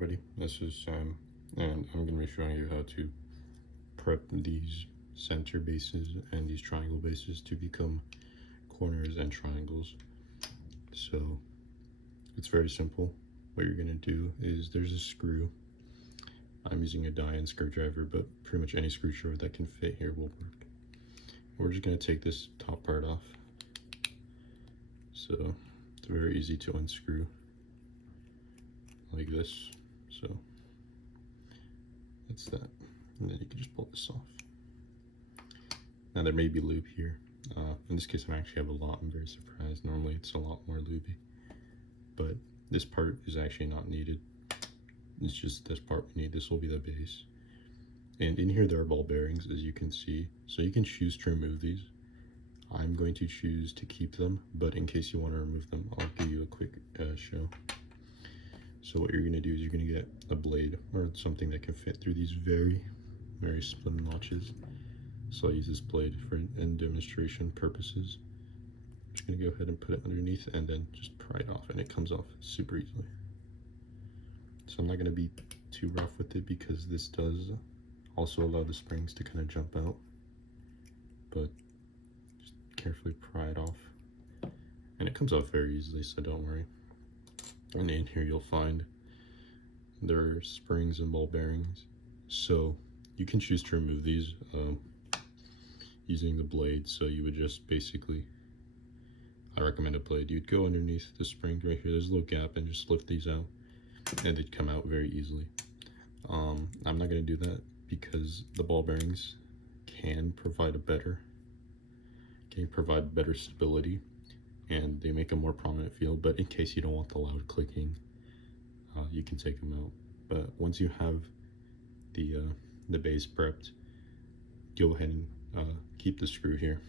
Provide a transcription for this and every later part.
Everybody, this is Sam, and I'm going to be showing you how to prep these center bases and these triangle bases to become corners and triangles. So it's very simple. What you're going to do is there's a screw. I'm using a die-in screwdriver, but pretty much any screwdriver that can fit here will work. We're just going to take this top part off. So it's very easy to unscrew like this. So that's that, and then you can just pull this off. Now there may be lube here. In this case I actually have a lot. I'm very surprised. Normally it's a lot more lubey, but this part is actually not needed. It's just this part we need. This will be the base, and in here there are ball bearings, as you can see, so you can choose to remove these. I'm going to choose to keep them, but in case you want to remove them, I'll give you a quick show. So what you're going to do is you're going to get a blade or something that can fit through these very slim notches. So I'll use this blade for demonstration purposes. I'm just going to go ahead and put it underneath and then just pry it off, and it comes off super easily. So I'm not going to be too rough with it because this does also allow the springs to kind of jump out, but just carefully pry it off, and it comes off very easily, so don't worry. And in here you'll find there are springs and ball bearings, so you can choose to remove these using the blade. So you would just basically, I recommend a blade. You'd go underneath the spring right here, there's a little gap, and just lift these out, and they'd come out very easily. I'm not going to do that because the ball bearings can provide better stability, and they make a more prominent feel. But in case you don't want the loud clicking, you can take them out. But once you have the base prepped, go ahead and keep the screw here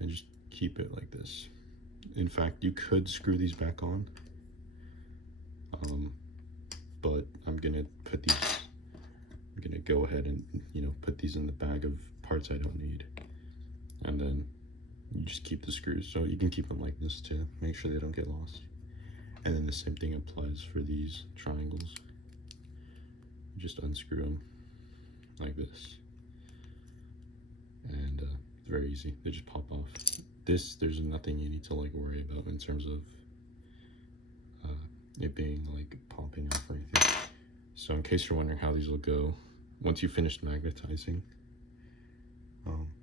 and just keep it like this. In fact, you could screw these back on, but I'm gonna go ahead and put these in the bag of parts I don't need, and then you just keep the screws. So you can keep them like this to make sure they don't get lost. And then the same thing applies for these triangles. You just unscrew them like this, and it's very easy. They just pop off. There's nothing you need to worry about in terms of it being popping off or anything. So in case you're wondering how these will go, once you finish magnetizing,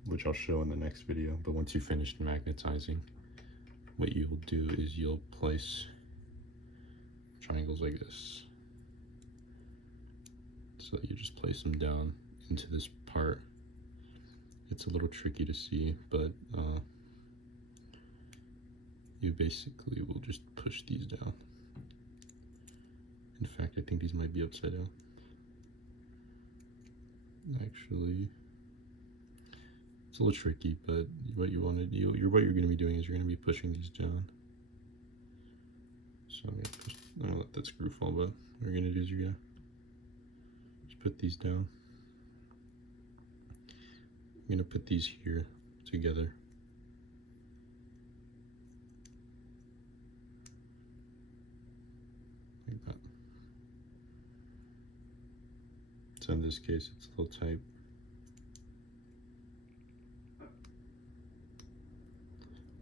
which I'll show in the next video, but once you finish magnetizing, what you'll do is you'll place triangles like this. So you just place them down into this part. It's a little tricky to see, but you basically will just push these down. In fact, I think these might be upside down. Actually, it's a little tricky, but what you're going to be doing is you're going to be pushing these down. So I'm going to let that screw fall, but what you're going to do is you're going to just put these down. I'm going to put these here together. Like that. So in this case, it's a little tight.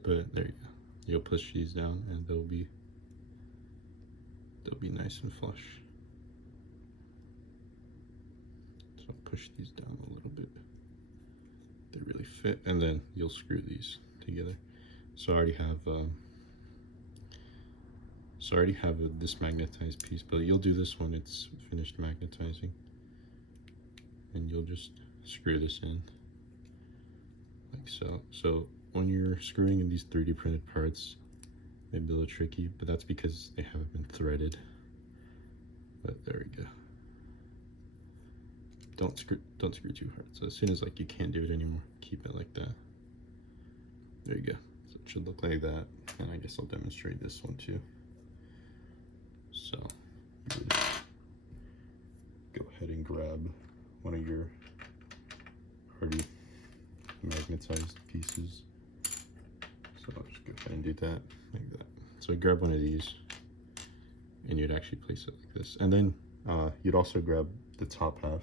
But there you go. You'll push these down and they'll be nice and flush. So I'll push these down a little bit. They really fit, and then you'll screw these together. So I already have this magnetized piece, but you'll do this when it's finished magnetizing, and you'll just screw this in like so. So when you're screwing in these 3D printed parts, it may be a little tricky, but that's because they haven't been threaded. But there we go. Don't screw too hard. So as soon as you can't do it anymore, keep it like that. There you go. So it should look like that. And I guess I'll demonstrate this one too. So you would go ahead and grab one of your already magnetized pieces. So I'll just go ahead and do that like that. So grab one of these, and you'd actually place it like this. And then you'd also grab the top half.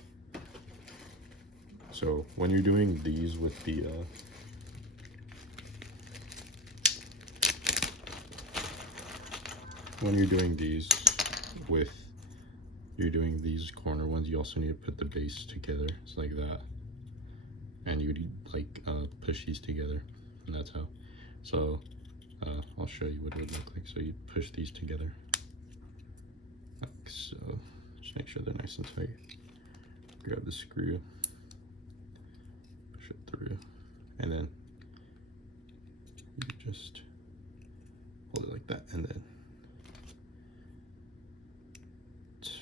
So when you're doing these with the you're doing these corner ones, you also need to put the base together. It's like that, and you'd like push these together, and that's how. So I'll show you what it would look like. So you push these together like so. Just make sure they're nice and tight. Grab the screw, push it through, and then you just hold it like that, and then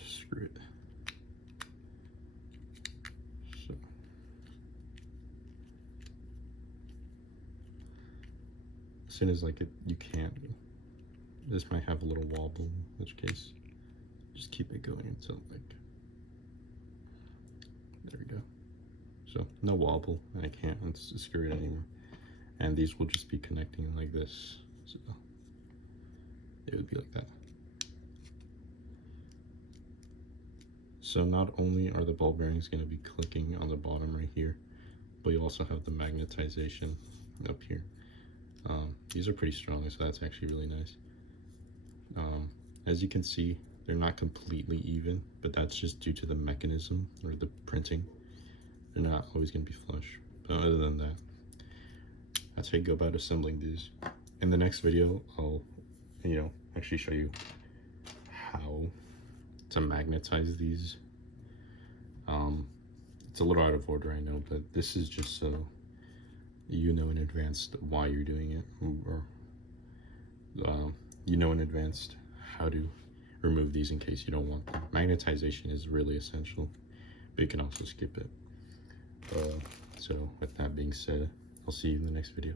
screw it. So as soon as like you can't, this might have a little wobble, in which case just keep it going until like, there we go. So no wobble, and I can't unscrew it anymore. And these will just be connecting like this. So it would be like that. So not only are the ball bearings going to be clicking on the bottom right here, but you also have the magnetization up here. These are pretty strong, so that's actually really nice. As you can see, they're not completely even, but that's just due to the mechanism or the printing. They're not always going to be flush. But other than that, that's how you go about assembling these. In the next video, I'll actually show you how to magnetize these. It's a little out of order, I know, but this is just so you know in advance why you're doing it, or you know in advance how to remove these in case you don't want them. Magnetization is really essential, but you can also skip it. So with that being said, I'll see you in the next video.